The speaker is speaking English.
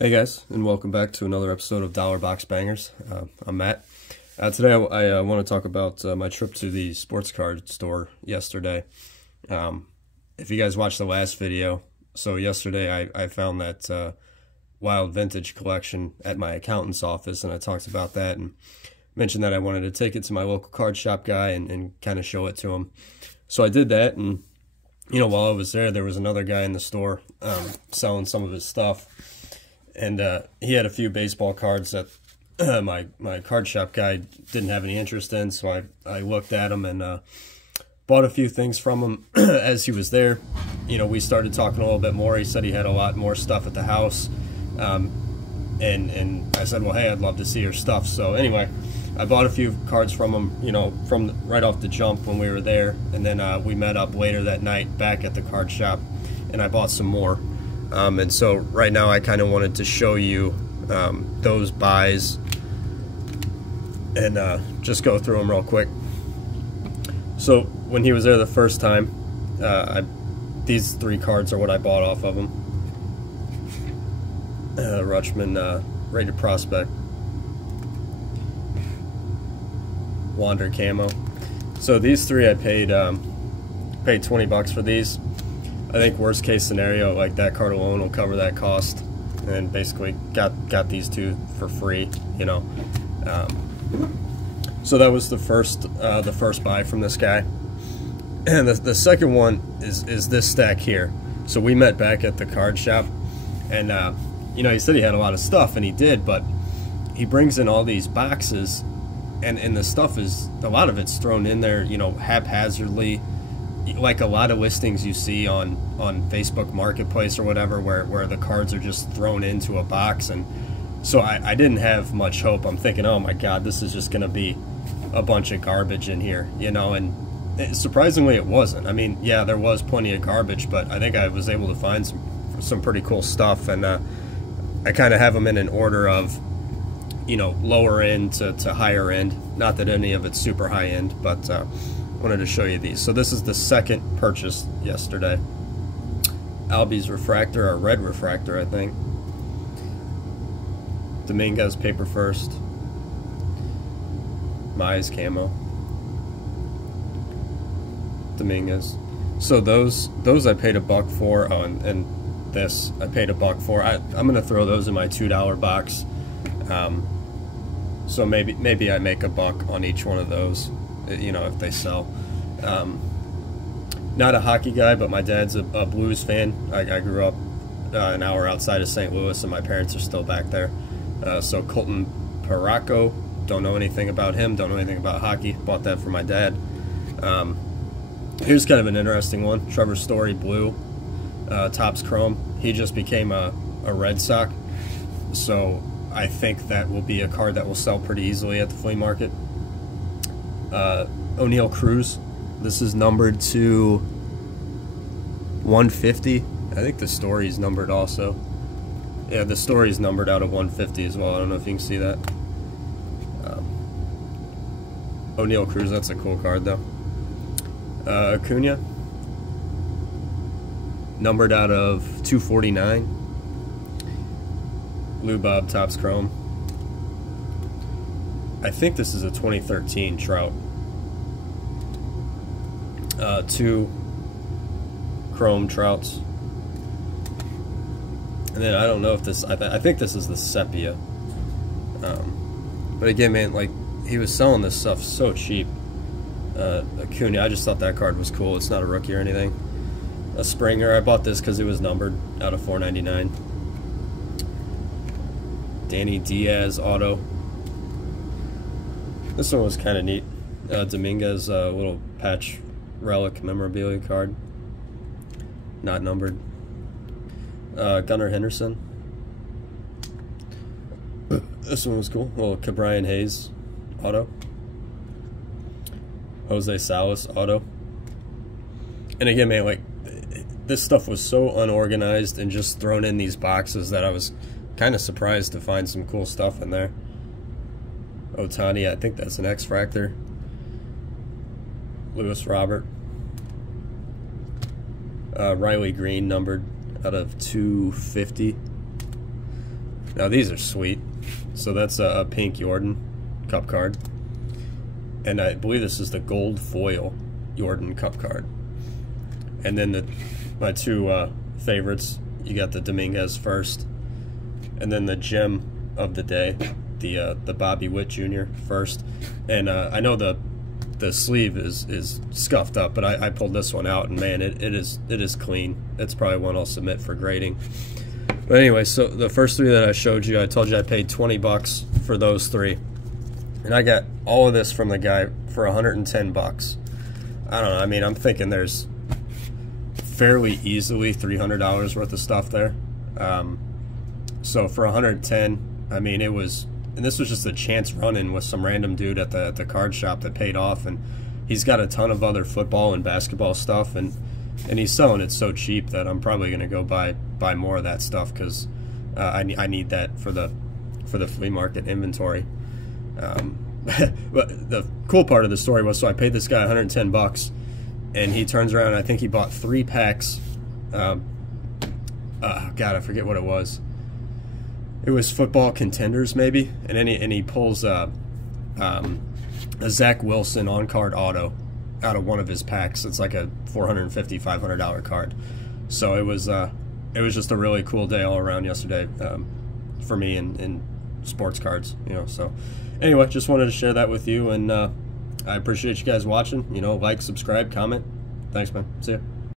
Hey guys, and welcome back to another episode of Dollar Box Bangers. I'm Matt. Today I want to talk about my trip to the sports card store yesterday. If you guys watched the last video, so yesterday I found that wild vintage collection at my accountant's office, and I talked about that and mentioned that I wanted to take it to my local card shop guy and kind of show it to him. So I did that, and while I was there was another guy in the store selling some of his stuff. And he had a few baseball cards that my card shop guy didn't have any interest in, so I looked at him and bought a few things from him as he was there. We started talking a little bit more. He said he had a lot more stuff at the house, and I said, well, hey, I'd love to see your stuff. So anyway, I bought a few cards from him, from right off the jump when we were there, and then we met up later that night back at the card shop, and I bought some more. And so right now I kind of wanted to show you those buys and just go through them real quick. So when he was there the first time, these three cards are what I bought off of him. Rutschman Rated Prospect, Wander Camo. So these three I paid $20 for these. I think worst case scenario, like that card alone will cover that cost, and basically got these two for free, So that was the first buy from this guy, and the second one is this stack here. So we met back at the card shop, and he said he had a lot of stuff, and he did, but he brings in all these boxes, and the stuff is, a lot of it's thrown in there, haphazardly. Like a lot of listings you see on Facebook Marketplace or whatever, where the cards are just thrown into a box. And so I didn't have much hope. I'm thinking, oh my God, this is just going to be a bunch of garbage in here, and surprisingly it wasn't. I mean, yeah, there was plenty of garbage, but I think I was able to find some pretty cool stuff. And I kind of have them in an order of, lower end to higher end. Not that any of it's super high end, but wanted to show you these. So this is the second purchase yesterday. Albie's refractor, or red refractor, I think. Dominguez paper first. Mize camo. Dominguez. So those I paid $1 for. Oh, and this I paid $1 for. I'm gonna throw those in my $2 box. So maybe I make $1 on each one of those, if they sell. Not a hockey guy, but my dad's a Blues fan. I grew up an hour outside of St. Louis, and my parents are still back there. So Colton Parayko, don't know anything about him, don't know anything about hockey. Bought that for my dad. Here's kind of an interesting one. Trevor Story blue, Topps Chrome. He just became a Red Sox, so I think that will be a card that will sell pretty easily at the flea market. O'Neal Cruz. This is numbered to 150. I think the Story's numbered also. Yeah, the Story's numbered out of 150 as well. I don't know if you can see that. O'Neal Cruz, that's a cool card though. Acuna, numbered out of 249. Lou Bob Topps Chrome. I think this is a 2013 Trout. 2 Chrome Trouts. And then I don't know if this, I think this is the Sepia. But again, man, like, he was selling this stuff so cheap. Acuna, I just thought that card was cool. It's not a rookie or anything. A Springer, I bought this because it was numbered out of 499. Danny Diaz auto. This one was kind of neat. Dominguez little patch relic memorabilia card. Not numbered. Gunnar Henderson. This one was cool. Little Cabrian Hayes auto. Jose Salas auto. And again, man, like, this stuff was so unorganized and just thrown in these boxes that I was kind of surprised to find some cool stuff in there. Otani, I think that's an X-Fractor. Lewis Robert. Riley Green, numbered out of 250. Now these are sweet. So that's a pink Jordan Cup card. And I believe this is the gold foil Jordan Cup card. And then my two favorites, you got the Dominguez first, and then the gem of the day, the Bobby Witt Jr. first. And I know the sleeve is scuffed up, but I pulled this one out, and man, it is clean. It's probably one I'll submit for grading. But anyway, so the first three that I showed you, I told you I paid 20 bucks for those three, and I got all of this from the guy for 110 bucks. I don't know. I mean, I'm thinking there's fairly easily $300 worth of stuff there. So for 110, I mean, it was, and this was just a chance run-in with some random dude at the card shop that paid off, and he's got a ton of other football and basketball stuff, and he's selling it so cheap that I'm probably going to go buy more of that stuff, because I need that for the flea market inventory. But the cool part of the story was, so I paid this guy 110 bucks, and he turns around, and I think he bought 3 packs. God, I forget what it was. It was Football Contenders, maybe, and then he pulls a Zach Wilson on-card auto out of one of his packs. It's like a $450, $500 card. So it was just a really cool day all around yesterday for me in sports cards, you know. So anyway, just wanted to share that with you, and I appreciate you guys watching. You know, like, subscribe, comment. Thanks, man. See ya.